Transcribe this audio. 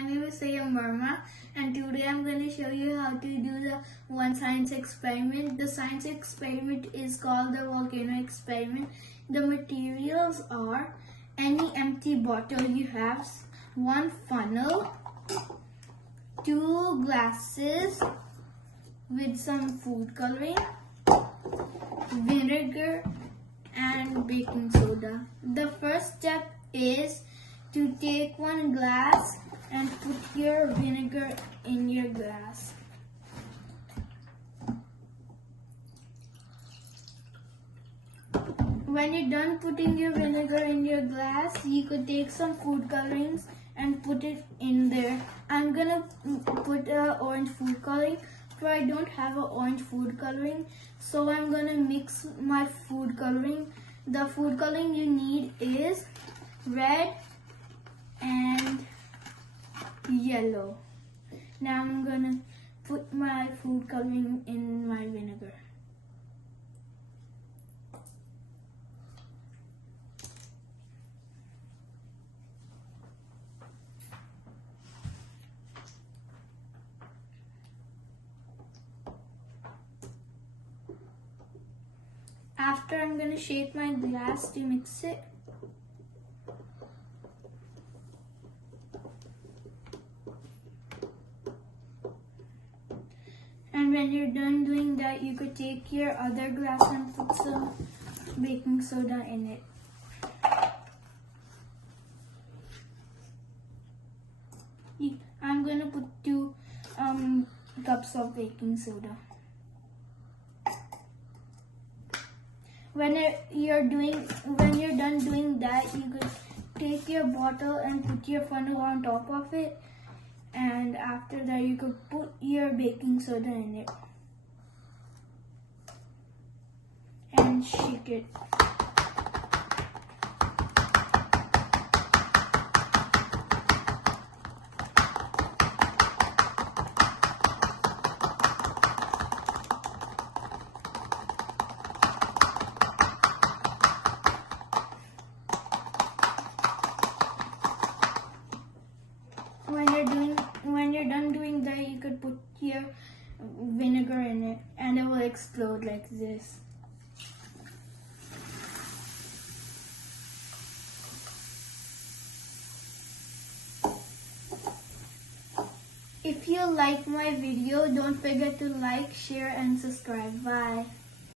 my name is Sayam Verma, and today I'm going to show you how to do the one science experiment. The science experiment is called the volcano experiment. The materials are any empty bottle you have, one funnel, two glasses with some food coloring, vinegar, and baking soda. The first step is to take one glass and put your vinegar in your glass. When you're done putting your vinegar in your glass, you could take some food colorings and put it in there. I'm gonna put orange food coloring, for I don't have an orange food coloring, so I'm gonna mix my food coloring. The food coloring you need is red and yellow. Now I'm gonna put my food coloring in my vinegar. After, I'm going to shake my glass to mix it. And when you're done doing that, you could take your other glass and put some baking soda in it. I'm going to put 2 cups of baking soda. When you're done doing that, you could take your bottle and put your funnel on top of it, and after that you could put your baking soda in it and shake it. When you're done doing that, you could put your vinegar in it and it will explode like this. If you like my video, don't forget to like, share, and subscribe. Bye.